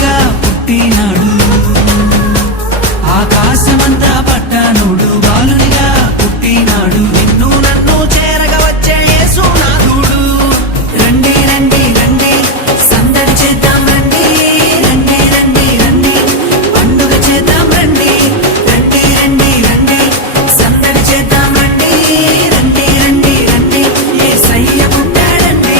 బాలునిగా పుట్టినాడు, ఆకాశమంతా పట్టానుడు బాలునిగా పుట్టినాడు. నిన్ను నన్ను చేరగా వచ్చే యేసునాథుడు. రండి రండి రండి సందడి చేద్దాం రండి, రండి రండి రండి పండుగ చేద్దాం రండి, రండి రండి రండి సందడి చేద్దాం రండి, రండి రండి రండి యేసయ్య పుట్టాడండి.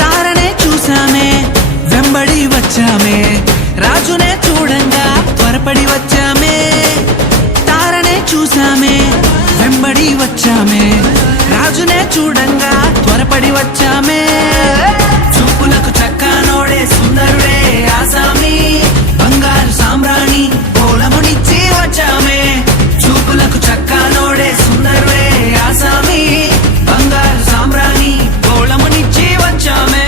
తారనే చూసామే వెంబడి వచ్చామే, రాజునే చూడంగా త్వరపడి వచ్చామే. తారనే చూసామే వెంబడి వచ్చామే, రాజునే చూడంగా త్వరపడి వచ్చామే. చూపులకు చక్కానోడే సుందరుడే ఆసామి, బంగారు సామ్రాణి గోళమునిచ్చి వచ్చామే. చూపులకు చక్కానోడే సుందరుడే ఆసామి, బంగారు సామ్రాణి గోళమునిచ్చి వచ్చామే.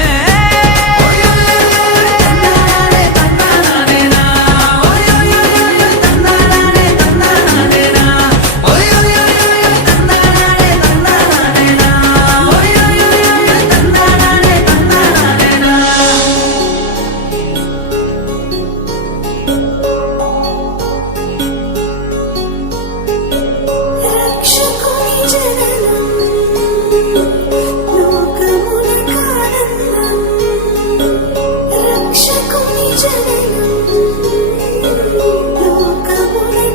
రక్షకుని జననం లోకమునకానందం, రక్షకుని జననం లోకమునకానందం.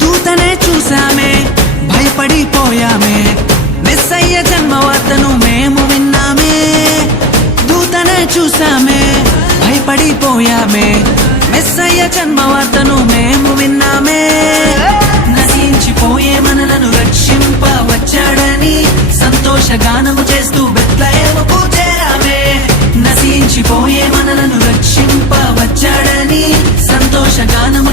దూతనే చూసామే భయపడిపోయామే, మెస్సయ్య జన్మవార్తను మేము విన్నామే. దూతనే చూసామే భయపడిపోయామే, మెస్సయ్య జన్మవార్తను మేము విన్నామే. నశించిపోయే మనలను రక్షింప వచ్చాడని సంతోషగానము చేస్తూ బెత్లెహేముకు చేరామే. నశించిపోయే మనలను రక్షింప వచ్చాడని సంతోషగానము